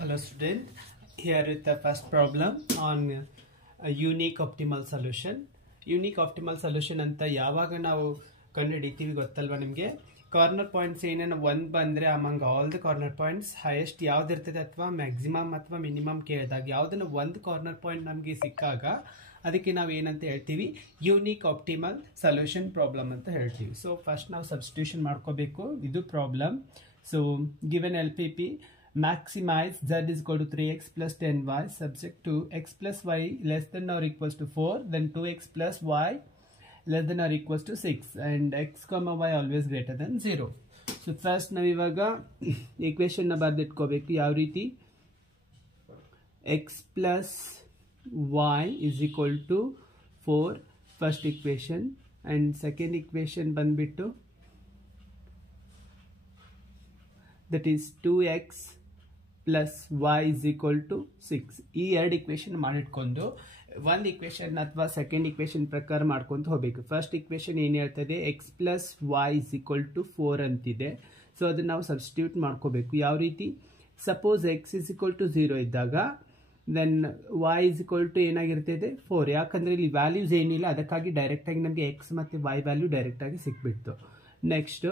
Hello student, here is the first problem on a unique optimal solution. Unique optimal solution ಅಂತ ಯಾವಾಗ ನಾವು ಕಂಡುಹಿಡಿತೀವಿ ಗೊತ್ತಲ್ವಾ ನಿಮಗೆ? ಕಾರ್ನರ್ ಪಾಯಿಂಟ್ಸ್ ಏನೇನು ಒಂದು ಬಂದರೆ among all the corner points highest ಯಾವ್ದು ಇರ್ತದೆ ಅಥವಾ ಮ್ಯಾಕ್ಸಿಮಮ್ ಅಥವಾ ಮಿನಿಮಮ್ ಕೇಳಿದಾಗ ಯಾವುದನ್ನು ಒಂದು ಕಾರ್ನರ್ ಪಾಯಿಂಟ್ ನಮಗೆ ಸಿಕ್ಕಾಗ ಅದಕ್ಕೆ ನಾವು ಏನಂತ ಹೇಳ್ತೀವಿ, ಯೂನಿಕ್ ಆಪ್ಟಿಮಲ್ ಸೊಲ್ಯೂಷನ್ ಪ್ರಾಬ್ಲಮ್ ಅಂತ ಹೇಳ್ತೀವಿ. ಸೊ ಫಸ್ಟ್ ನಾವು ಸಬ್ಸ್ಟಿಟ್ಯೂಷನ್ ಮಾಡ್ಕೋಬೇಕು. ಇದು problem. So given LPP maximize z is equal to 3x plus 10y subject to x plus y less than or equals to 4, then 2x plus y less than or equals to 6 and x comma y always greater than 0. So first ನಾವು ಇವಾಗ equation ನ ಬರೆದಿಟ್ಕೋಬೇಕು. ಯಾವ ರೀತಿ? x plus y is equal to 4 first equation and second equation ಬಂದ್ಬಿಟ್ಟು that is 2x plus y is equal to 6. ಈ ಎರಡು equation ಮಾಡಿಟ್ಕೊಂಡು ಒಂದು ಇಕ್ವೇಶನ್ ಅಥವಾ ಸೆಕೆಂಡ್ ಇಕ್ವೇಶನ್ ಪ್ರಕಾರ ಮಾಡ್ಕೊಂತ ಹೋಗಬೇಕು. ಫಸ್ಟ್ ಇಕ್ವೇಶನ್ ಏನು ಹೇಳ್ತದೆ, x plus y is equal to 4 ಅಂತಿದೆ. ಸೊ ಅದನ್ನು ನಾವು ಸಬ್ಸ್ಟಿಟ್ಯೂಟ್ ಮಾಡ್ಕೋಬೇಕು. ಯಾವ ರೀತಿ? Suppose x is equal to 0 ಇದ್ದಾಗ then y is equal to ಏನಾಗಿರ್ತದೆ 4. ಯಾಕಂದರೆ ಇಲ್ಲಿ ವ್ಯಾಲ್ಯೂಸ್ ಏನಿಲ್ಲ, ಅದಕ್ಕಾಗಿ ಡೈರೆಕ್ಟಾಗಿ ನಮಗೆ ಎಕ್ಸ್ ಮತ್ತು ವೈ ವ್ಯಾಲ್ಯೂ ಡೈರೆಕ್ಟಾಗಿ ಸಿಕ್ಬಿಡ್ತು. Next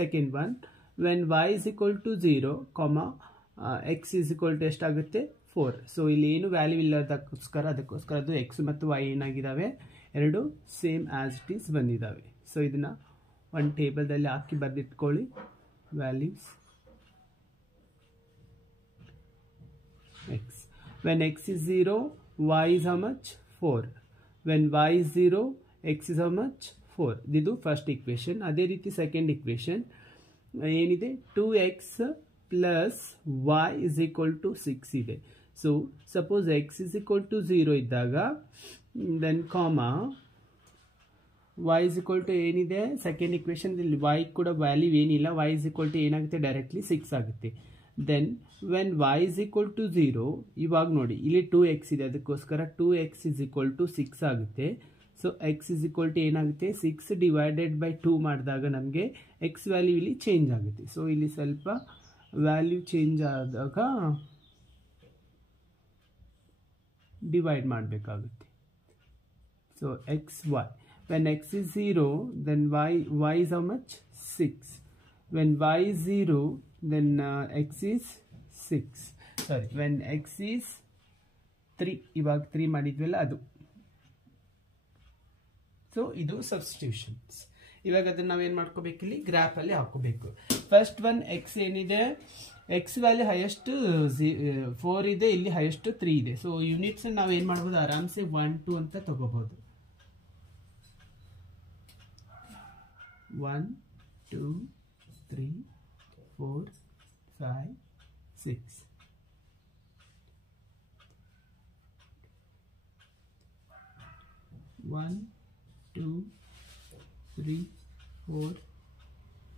second one, when y is equal to 0, x is equal to ಎಷ್ಟಾಗುತ್ತೆ 4. ಸೊ ಇಲ್ಲಿ ಏನು ವ್ಯಾಲ್ಯೂ ಇಲ್ಲದಕ್ಕೋಸ್ಕರ ಅದು x ಮತ್ತು y ಏನಾಗಿದ್ದಾವೆ, ಎರಡು ಸೇಮ್ ಆಸ್ ಇಟ್ ಈಸ್ ಬಂದಿದ್ದಾವೆ. ಸೊ ಇದನ್ನು ಒಂದು ಟೇಬಲ್ದಲ್ಲಿ ಹಾಕಿ ಬರೆದಿಟ್ಕೊಳ್ಳಿ. Values x. When x is 0, y is how much? 4. ವೆನ್ y is 0, x is how much? 4. ಇದು ಫಸ್ಟ್ ಇಕ್ವೇಶನ್. ಅದೇ ರೀತಿ ಸೆಕೆಂಡ್ ಇಕ್ವೇಶನ್ ಏನಿದೆ, 2x plus y is equal to 6 ಇದೆ. So suppose x is equal to 0 ಇದ್ದಾಗ then y is equal to ಏನಿದೆ second equation, ಇಲ್ಲಿ y ಕೂಡ ವ್ಯಾಲ್ಯೂ ಏನಿಲ್ಲ, y ಇಸ್ ಈಕ್ವಲ್ ಟು ಏನಾಗುತ್ತೆ ಡೈರೆಕ್ಟ್ಲಿ 6 ಆಗುತ್ತೆ. Then when y is equal to 0, ಇವಾಗ ನೋಡಿ ಇಲ್ಲಿ 2x ಇದೆ, ಅದಕ್ಕೋಸ್ಕರ 2x ಇಸ್ ಈಕ್ವಲ್ ಟು 6 ಆಗುತ್ತೆ. So x is equal to ಏನಾಗುತ್ತೆ, 6 ಡಿವೈಡೆಡ್ ಬೈ 2 ಮಾಡಿದಾಗ ನಮಗೆ ಎಕ್ಸ್ ವ್ಯಾಲ್ಯೂ ಇಲ್ಲಿ ಚೇಂಜ್ ಆಗುತ್ತೆ. ಸೊ ಇಲ್ಲಿ ಸ್ವಲ್ಪ ವ್ಯಾಲ್ಯೂ ಚೇಂಜ್ ಆದಾಗ ಡಿವೈಡ್ ಮಾಡಬೇಕಾಗುತ್ತೆ. So x y, when x is 0 then y is how much 6. When y is 0 then x is 6. Sorry, when x is 3, ಇವಾಗ 3 ಮಾಡಿದ್ವಲ್ಲ ಅದು. ಸೊ ಇದು ಸಬ್ಸ್ಟಿಟ್ಯೂಷನ್ಸ್. ಇವಾಗ ಅದನ್ನು ನಾವೇನು ಮಾಡ್ಕೋಬೇಕು, ಇಲ್ಲಿ ಗ್ರಾಫಲ್ಲಿ ಹಾಕೋಬೇಕು. ಫಸ್ಟ್ ಒನ್ ಎಕ್ಸ್ ಏನಿದೆ, ಎಕ್ಸ್ ವ್ಯಾಲ್ಯೂ ಹೈಯೆಸ್ಟ್ 4 ಇದೆ, ಇಲ್ಲಿ ಹೈಯೆಸ್ಟ್ 3 ಇದೆ. ಸೊ ಯೂನಿಟ್ಸ್ ನಾವು ಏನು ಮಾಡ್ಬೋದು, ಆರಾಮ್ಸೆ 1 2 ಅಂತ ತಗೋಬಹುದು. 1 2 3 4 5 6. One 2 3 4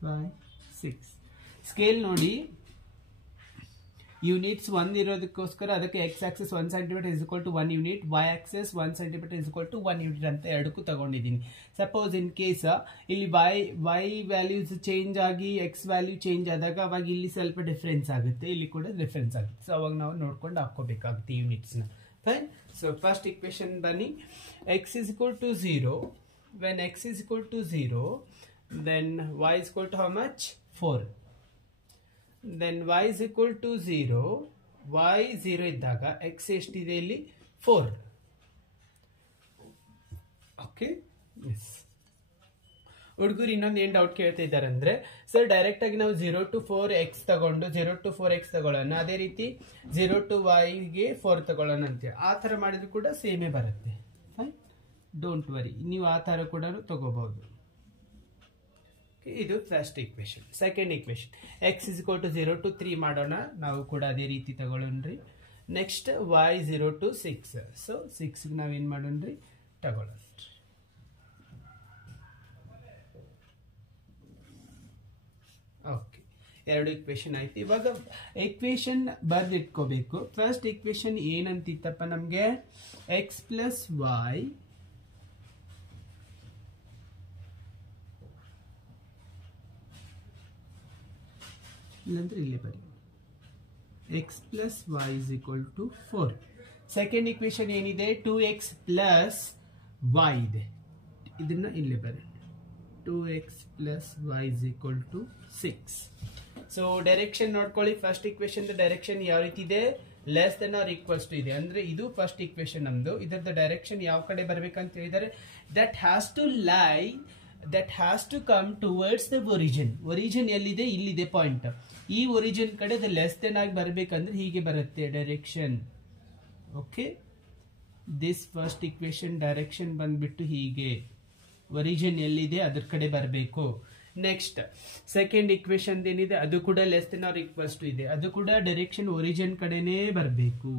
5 6. ಸ್ಕೇಲ್ ನೋಡಿ, ಯೂನಿಟ್ಸ್ 1 ಇರೋದಕ್ಕೋಸ್ಕರ ಅದಕ್ಕೆ x axis 1 centimetre is equal to 1 unit, y axis 1 centimetre is equal to 1 unit ಅಂತ ಎರಡಕ್ಕೂ ತಗೊಂಡಿದ್ದೀನಿ. ಸಪೋಸ್ ಇನ್ ಕೇಸ್ ಇಲ್ಲಿ ವೈ ವ್ಯಾಲ್ಯೂಸ್ ಚೇಂಜ್ ಆಗಿ ಎಕ್ಸ್ ವ್ಯಾಲ್ಯೂ ಚೇಂಜ್ ಆದಾಗ ಅವಾಗ ಇಲ್ಲಿ ಸ್ವಲ್ಪ ಡಿಫ್ರೆನ್ಸ್ ಆಗುತ್ತೆ, ಇಲ್ಲಿ ಕೂಡ ಡಿಫ್ರೆನ್ಸ್ ಆಗುತ್ತೆ. ಸೊ ಅವಾಗ ನಾವು ನೋಡ್ಕೊಂಡು ಹಾಕೋಬೇಕಾಗುತ್ತೆ ಯೂನಿಟ್ಸ್ನ. ಫೈನ್. ಸೊ ಫಸ್ಟ್ ಇಕ್ವೇಶನ್ ಬನ್ನಿ. x is equal to 0. When x is equal to 0, then y is equal to how much? 4. Then y is equal to 0. y 0 ಇದ್ದಾಗ x ಎಷ್ಟಿದೆ ಇಲ್ಲಿ 4. Okay, yes. ಹುಡುಗರು ಇನ್ನೊಂದು ಏನು ಡೌಟ್ ಕೇಳ್ತಾ ಇದ್ದಾರೆ ಅಂದರೆ, ಸರ್ ಡೈರೆಕ್ಟ್ ಆಗಿ ನಾವು 0 to 4 x ತಗೊಂಡು 0 to 4 x ತಗೊಳ್ಳೋಣ, ಅದೇ ರೀತಿ 0 to y 4 ತಗೊಳ್ಳೋಣ ಅಂತೇಳಿ ಆ ಥರ ಮಾಡಿದ್ರು ಕೂಡ ಸೇಮೇ ಬರುತ್ತೆ. ಫೈನ್, ಡೋಂಟ್ ವರಿ, ನೀವು ಆ ಥರ ಕೂಡ ತಗೋಬಹುದು. ಇದು first equation. Second equation, x is equal to 0 to 3 ಮಾಡೋಣ, ನಾವು ಕೂಡ ಅದೇ ರೀತಿ ತಗೊಳ್ಳೋಣ್ರಿ. Next y 0 to 6. ಸೊ 6ಗೆ ನಾವೇನು ಮಾಡೋಣ್ರಿ, ತಗೊಳ್ಳೋಣ. ಓಕೆ, ಎರಡು ಇಕ್ವೇಶನ್ ಆಯ್ತು. ಇವಾಗ ಇಕ್ವೇಶನ್ ಬರೆದಿಟ್ಕೋಬೇಕು. ಫಸ್ಟ್ ಇಕ್ವೇಶನ್ ಏನಂತಿತ್ತಪ್ಪ ನಮಗೆ, ಎಕ್ಸ್ ಪ್ಲಸ್ ವೈ ಇಲ್ಲಾಂದ್ರೆ ಇಲ್ಲೇ ಬರಿ. x plus y is equal to 4. Second equation ಏನಿದೆ 2x plus y ಇದೆ, ಇದನ್ನ ಇಲ್ಲಿ ಬರೆಯೋಣ. 2x plus y is equal to 6. So direction ನೋಡ್ಕೊಳ್ಳಿ. ಫಸ್ಟ್ ಇಕ್ವೇಶನ್ ಡೈರೆಕ್ಷನ್ ಯಾವ ರೀತಿ ಇದೆ, less than or equals to ಇದೆ. ಅಂದ್ರೆ ಇದು ಫಸ್ಟ್ ಇಕ್ವೇಶನ್ ನಮ್ದು. ಇದರದ ಡೈರೆಕ್ಷನ್ ಯಾವ ಕಡೆ ಬರ್ಬೇಕಂತ ಹೇಳಿದರೆ that has to come towards the origin. Origin ಎಲ್ಲಿದೆ, ಇಲ್ಲಿದೆ ಪಾಯಿಂಟ್. ಈ ಒರಿಜಿನ್ ಕಡೆ ಲೆಸ್ ದೆನ್ ಆಗಿ ಬರ್ಬೇಕಂದ್ರೆ ಹೀಗೆ ಬರುತ್ತೆ direction. Okay, this first equation direction ಬಂದ್ಬಿಟ್ಟು ಹೀಗೆ, ಒರಿಜಿನ್ ಎಲ್ಲಿದೆ ಅದ್ರ ಕಡೆ ಬರಬೇಕು. ನೆಕ್ಸ್ಟ್ ಸೆಕೆಂಡ್ ಇಕ್ವೇಶನ್ ಏನಿದೆ ಅದು ಕೂಡ less than or equals to ಇದೆ, ಅದು ಕೂಡ ಡೈರೆಕ್ಷನ್ ಒರಿಜಿನ್ ಕಡೆನೇ ಬರಬೇಕು.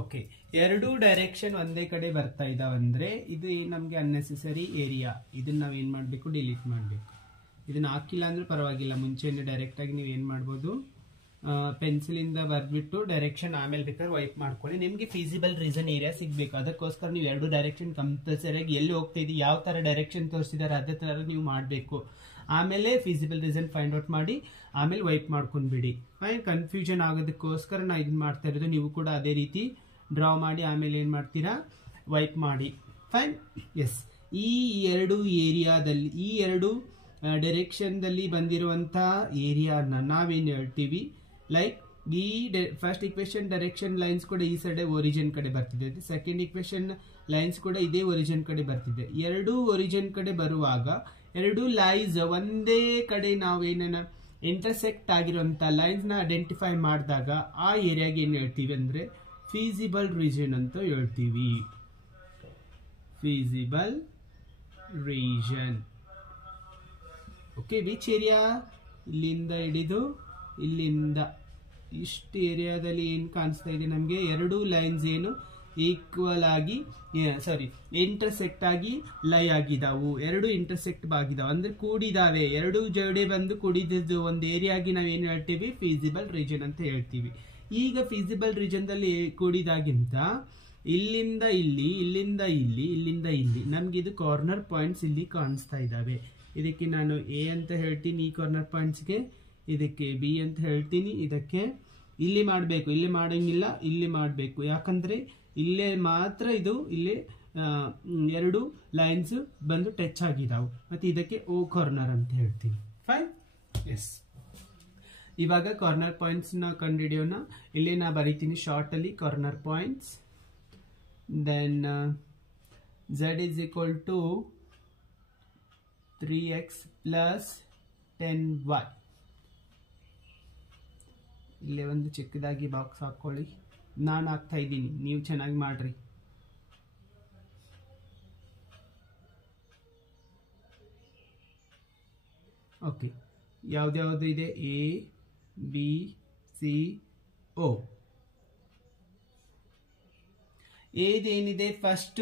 ಓಕೆ, ಎರಡೂ ಡೈರೆಕ್ಷನ್ ಒಂದೇ ಕಡೆ ಬರ್ತಾ ಇದಾವಂದ್ರೆ ಇದು ನಮಗೆ ಅನ್ನೆಸೆಸರಿ ಏರಿಯಾ. ಇದನ್ನ ನಾವು ಏನ್ ಮಾಡಬೇಕು, ಡಿಲೀಟ್ ಮಾಡಬೇಕು. ಇದನ್ನ ಹಾಕಿಲ್ಲ ಅಂದ್ರೆ ಪರವಾಗಿಲ್ಲ, ಮುಂಚೆನೆ ಡೈರೆಕ್ಟ್ ಆಗಿ ನೀವು ಏನ್ ಮಾಡ್ಬೋದು, ಪೆನ್ಸಿಲ್ ಇಂದ ಬರ್ಬಿಟ್ಟು ಡೈರೆಕ್ಷನ್ ಆಮೇಲೆ ಬೇಕಾದ್ರೆ ವೈಪ್ ಮಾಡ್ಕೊಳ್ಳಿ. ನಿಮ್ಗೆ ಫೀಸಿಬಲ್ ರೀಸನ್ ಏರಿಯಾ ಸಿಗ್ಬೇಕು, ಅದಕ್ಕೋಸ್ಕರ ನೀವು ಎರಡು ಡೈರೆಕ್ಷನ್ ಕಂಪಲ್ಸರಿ ಆಗಿ ಎಲ್ಲಿ ಹೋಗ್ತಾ ಇದೀವಿ, ಯಾವ ತರ ಡೈರೆಕ್ಷನ್ ತೋರಿಸಿದಾರೆ ಅದೇ ತರ ನೀವು ಮಾಡಬೇಕು. ಆಮೇಲೆ ಫೀಸಿಬಲ್ ರೀಸನ್ ಫೈಂಡ್ ಔಟ್ ಮಾಡಿ ಆಮೇಲೆ ವೈಪ್ ಮಾಡ್ಕೊಂಡ್ಬಿಡಿ. ಕನ್ಫ್ಯೂಷನ್ ಆಗೋದಕ್ಕೋಸ್ಕರ ನಾ ಇದನ್ನ ಮಾಡ್ತಾ ಇರೋದು. ನೀವು ಕೂಡ ಅದೇ ರೀತಿ ಡ್ರಾ ಮಾಡಿ ಆಮೇಲೆ ಏನ್ ಮಾಡ್ತೀರಾ, ವೈಪ್ ಮಾಡಿ. ಫೈನ್. ಎಸ್, ಈ ಎರಡು ಏರಿಯಾದಲ್ಲಿ, ಈ ಎರಡು ಡೈರೆಕ್ಷನ್ ದಲ್ಲಿ ಬಂದಿರುವಂತ ಏರಿಯಾನ ನಾವೇನ್ ಹೇಳ್ತೀವಿ, ಲೈಕ್ ಈ ಫಸ್ಟ್ ಇಕ್ವೇಶನ್ ಡೈರೆಕ್ಷನ್ ಲೈನ್ಸ್ ಕೂಡ ಈ ಸೈಡ್ ಒರಿಜಿನ್ ಕಡೆ ಬರ್ತಿದೆ, ಸೆಕೆಂಡ್ ಇಕ್ವೇಶನ್ ಲೈನ್ಸ್ ಕೂಡ ಇದೇ ಒರಿಜಿನ್ ಕಡೆ ಬರ್ತಿದೆ. ಎರಡು ಒರಿಜಿನ್ ಕಡೆ ಬರುವಾಗ ಎರಡು ಲೈನ್ಸ್ ಒಂದೇ ಕಡೆ ನಾವೇನ ಇಂಟರ್ಸೆಕ್ಟ್ ಆಗಿರುವಂತ ಲೈನ್ಸ್ ನ ಐಡೆಂಟಿಫೈ ಮಾಡಿದಾಗ ಆ ಏರಿಯಾಗೆ ಏನ್ ಹೇಳ್ತೀವಿ ಅಂದ್ರೆ ಫೀಸಿಬಲ್ ರೀಜನ್ ಅಂತ ಹೇಳ್ತೀವಿ. Feasible region. Okay, which area, ಇಲ್ಲಿಂದ ಹಿಡಿದು ಇಲ್ಲಿಂದ ಇಷ್ಟು ಏರಿಯಾದಲ್ಲಿ ಏನ್ ಕಾಣಿಸ್ತಾ ಇದೆ ನಮ್ಗೆ, ಎರಡು ಲೈನ್ಸ್ ಏನು ಈಕ್ವಲ್ ಆಗಿ ಇಂಟರ್ಸೆಕ್ಟ್ ಆಗಿ ಲೈ ಆಗಿದಾವು, ಎರಡು ಇಂಟರ್ಸೆಕ್ಟ್ ಆಗಿದಾವೆ ಅಂದ್ರೆ ಕೂಡಿದಾವೆ, ಎರಡು ಜೋಡಿ ಬಂದು ಕೂಡಿದ್ದು ಒಂದು ಏರಿಯಾಗಿ ನಾವೇನು ಹೇಳ್ತೀವಿ, ಫೀಸಿಬಲ್ ರೀಜನ್ ಅಂತ ಹೇಳ್ತೀವಿ. ಈಗ ಫೀಸಿಬಲ್ ರೀಜನ್ ದಲ್ಲಿ ಕೂಡಿದಾಗಿಂತ ಇಲ್ಲಿಂದ ಇಲ್ಲಿ, ಇಲ್ಲಿಂದ ಇಲ್ಲಿ, ಇಲ್ಲಿಂದ ಇಲ್ಲಿ ನಮ್ಗೆ ಇದು ಕಾರ್ನರ್ ಪಾಯಿಂಟ್ಸ್ ಇಲ್ಲಿ ಕಾಣಿಸ್ತಾ ಇದಾವೆ. ಇದಕ್ಕೆ ನಾನು ಎ ಅಂತ ಹೇಳ್ತೀನಿ ಈ ಕಾರ್ನರ್ ಪಾಯಿಂಟ್ಸ್ಗೆ, ಇದಕ್ಕೆ ಬಿ ಅಂತ ಹೇಳ್ತೀನಿ, ಇದಕ್ಕೆ ಇಲ್ಲಿ ಮಾಡಬೇಕು, ಇಲ್ಲಿ ಮಾಡಂಗಿಲ್ಲ, ಇಲ್ಲಿ ಮಾಡಬೇಕು. ಯಾಕಂದ್ರೆ ಇಲ್ಲೇ ಮಾತ್ರ ಇದು ಇಲ್ಲಿ ಎರಡು ಲೈನ್ಸ್ ಬಂದು ಟಚ್ ಆಗಿದಾವು, ಮತ್ತೆ ಇದಕ್ಕೆ ಓ ಕಾರ್ನರ್ ಅಂತ ಹೇಳ್ತೀನಿ. ಫೈನ್. ಎಸ್, ಇವಾಗ ಕಾರ್ನರ್ ಪಾಯಿಂಟ್ಸ್ ನ ಕಂಡುಹಿಡಿಯೋಣ. ಇಲ್ಲಿ ನಾ ಬರೀತೀನಿ ಶಾರ್ಟ್ ಅಲ್ಲಿ corner points. Then z is equal to 3x plus 10y. ಇಲ್ಲೇ ಒಂದು ಚಿಕ್ಕದಾಗಿ ಬಾಕ್ಸ್ ಹಾಕೊಳ್ಳಿ, ನಾನು ಹಾಕ್ತಾ ಇದ್ದೀನಿ, ನೀವು ಚೆನ್ನಾಗಿ ಮಾಡ್ರಿ. ಓಕೆ, ಯಾವ್ದ್ಯಾವ್ದು ಇದೆ, ಎ ಬಿ ಸಿ ಓ. ಏನಿದೆ ಫಸ್ಟ್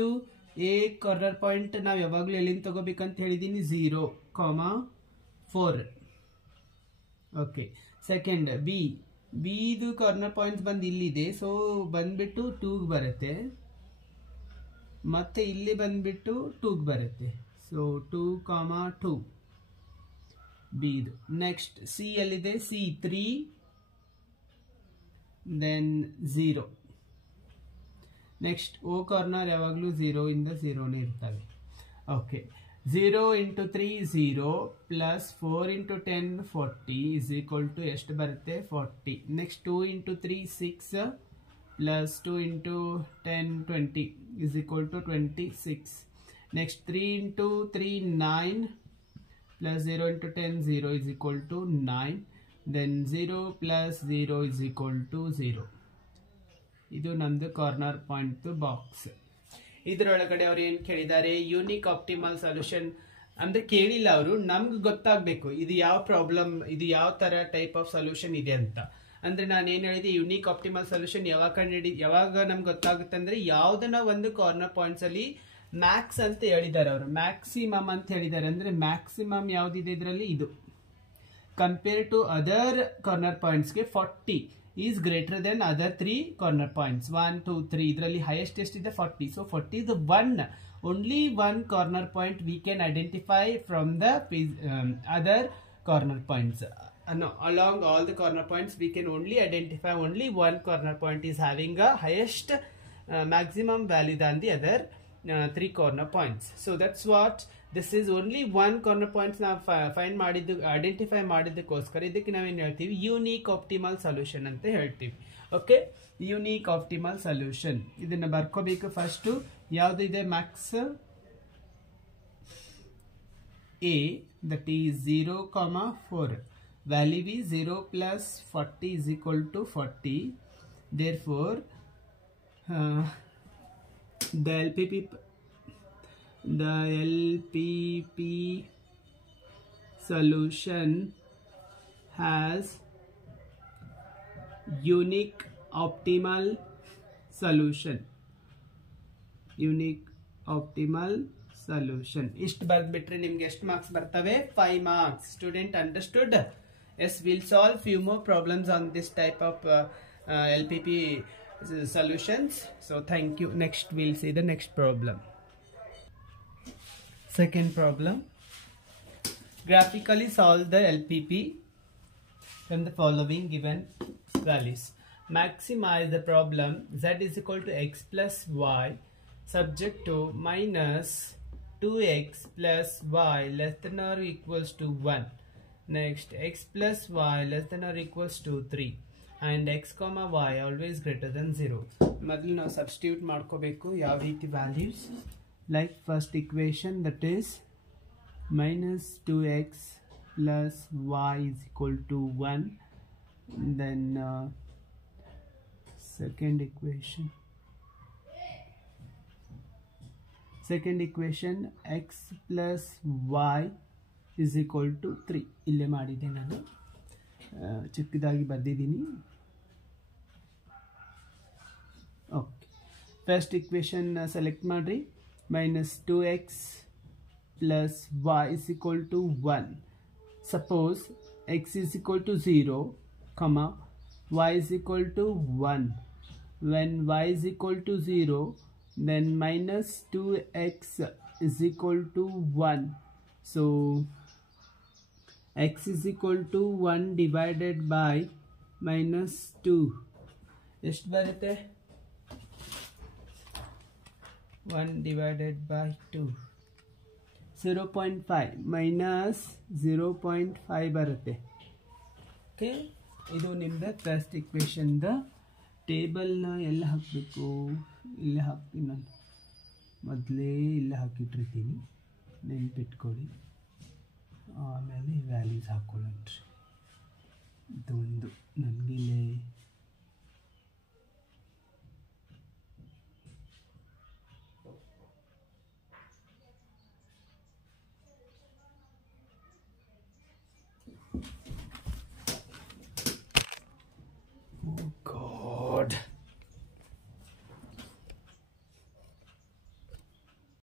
ಎ ಕಾರ್ನರ್ ಪಾಯಿಂಟ್ ನಾವು ಯಾವಾಗಲೂ ಎಲ್ಲಿಂದ ತಗೋಬೇಕಂತ ಹೇಳಿದೀನಿ, 0,4. ಓಕೆ, ಸೆಕೆಂಡ್ ಬಿದು ಕಾರ್ನರ್ ಪಾಯಿಂಟ್ಸ್ ಬಂದು ಇಲ್ಲಿದೆ, ಸೊ ಬಂದ್ಬಿಟ್ಟು 2 ಬರುತ್ತೆ, ಮತ್ತೆ ಇಲ್ಲಿ ಬಂದ್ಬಿಟ್ಟು 2 ಬರುತ್ತೆ, ಸೊ 2,2 ಬಿದು. ನೆಕ್ಸ್ಟ್ ಸಿ ಎಲ್ಲಿದೆ, ಸಿ 3, ದೆನ್ 0. ನೆಕ್ಸ್ಟ್ ಓ ಕಾರ್ನರ್ ಯಾವಾಗಲೂ 0 ಇಂದ 0ನೇ ಇರ್ತವೆ. Okay, 0 into 3 0 plus 4 into 10 40 is equal to ಎಷ್ಟು ಬರುತ್ತೆ, 40. Next 2 into 3 6 plus 2 into 10 20 is equal to 26. Next 3 into 3 9 plus 0 into 10 0 is equal to 9. then 0 plus 0 is equal to 0. ಇದು ನಮ್ದು corner point box. ಇದರೊಳಗಡೆ ಅವ್ರು ಏನ್ ಕೇಳಿದ್ದಾರೆ, ಯೂನಿಕ್ ಆಪ್ಟಿಮಲ್ ಸೊಲ್ಯೂಷನ್ ಅಂದ್ರೆ ಕೇಳಿಲ್ಲ ಅವರು, ನಮ್ಗೆ ಗೊತ್ತಾಗ್ಬೇಕು ಇದು ಯಾವ ಪ್ರಾಬ್ಲಮ್, ಇದು ಯಾವ ತರ ಟೈಪ್ ಆಫ್ ಸೊಲ್ಯೂಷನ್ ಇದೆ ಅಂತ. ಅಂದ್ರೆ ನಾನು ಏನ್ ಹೇಳಿದೆ, ಯೂನಿಕ್ ಆಪ್ಟಿಮಲ್ ಸೊಲ್ಯೂಷನ್ ಯಾವಾಗ ನಮ್ಗೆ ಗೊತ್ತಾಗುತ್ತೆ ಅಂದ್ರೆ ಯಾವ್ದನ್ನ ಒಂದು ಕಾರ್ನರ್ ಪಾಯಿಂಟ್ಸ್ ಅಲ್ಲಿ ಮ್ಯಾಕ್ಸ್ ಅಂತ ಹೇಳಿದ್ದಾರೆ ಅವರು, ಮ್ಯಾಕ್ಸಿಮಮ್ ಅಂತ ಹೇಳಿದ್ದಾರೆ. ಅಂದ್ರೆ ಮ್ಯಾಕ್ಸಿಮಮ್ ಯಾವ್ದಿದೆ ಇದರಲ್ಲಿ, ಇದು ಕಂಪೇರ್ ಟು ಅದರ್ ಕಾರ್ನರ್ ಪಾಯಿಂಟ್ಸ್ಗೆ 40 is greater than other 3 corner points. 1, 2, 3. ಇದರಲ್ಲಿ highest ಎಷ್ಟಿದೆ 40. So 40 is the only one corner point we can identify from the other corner points. No, along all the corner points we can only identify only one corner point is having a highest maximum value than the other 3 corner points. So that's what this is only one corner points ನಾವು find ಮಾಡಿದ್ದು identify ಮಾಡಿದ್ದಕ್ಕೋಸ್ಕರ ಇದಕ್ಕೆ ನಾವೇನು ಹೇಳ್ತೀವಿ unique optimal solution ಅಂತ ಹೇಳ್ತೀವಿ. Okay, unique optimal solution ಇದನ್ನ ಬರ್ಕೋಬೇಕು. First ಯಾವುದಿದೆ Max A that is 0,4 value is 0 plus 40 is equal to 40. Therefore the LPP solution has unique optimal solution. Unique optimal solution. ಇಷ್ಟು ಬರೆದ್ಬಿಟ್ರೆ ನಿಮ್ಗೆ ಎಷ್ಟು ಮಾರ್ಕ್ಸ್ ಬರ್ತವೆ? 5 marks. Student understood? Yes, we'll solve few more problems on this type of LPP solutions. So thank you. Next we'll see the next problem. Second problem. Graphically solve the LPP from the following given values. Maximize the problem z is equal to x plus y subject to minus 2x plus y less than or equals to 1. Next, x plus y less than or equals to 3 and x comma y always greater than 0. ಮೊದಲು ನಾವು substitute ಮಾಡ್ಕೋಬೇಕು ಯಾವ ರೀತಿ values. Like first equation that is minus 2x plus y is equal to 1. Then second equation x plus y is equal to 3. ಇಲ್ಲೇ ಮಾಡಿದೆ ನಾನು, ಚಿಕ್ಕದಾಗಿ ಬರ್ದಿದ್ದೀನಿ. Okay, first equation select ಮಾಡ್ರಿ. minus 2x plus y is equal to 1. Suppose x is equal to 0, comma y is equal to 1. When y is equal to 0, then minus 2x is equal to 1. So x is equal to 1 divided by minus 2. ಎಷ್ಟು ಬರುತ್ತೆ? 1 divided by 2. 0.5 minus 0.5 ಬರುತ್ತೆ. Okay, ಇದು ನಿಮ್ಮದು first ಇಕ್ವೇಶನ್ದ ಟೇಬಲ್ನ ಎಲ್ಲ ಹಾಕಬೇಕು? ಇಲ್ಲೇ ಹಾಕ್ತೀನಿ ನಾನು, ಮೊದಲೇ ಇಲ್ಲೇ ಹಾಕಿಟ್ಟಿರ್ತೀನಿ, ನೆನ್ಪಿಟ್ಕೊಳ್ಳಿ. ಆಮೇಲೆ ವ್ಯಾಲ್ಯೂಸ್ ಹಾಕ್ಕೊಳ್ಳೋಣ್ರಿ. ಇದೊಂದು ನನಗಿಲ್ಲೇ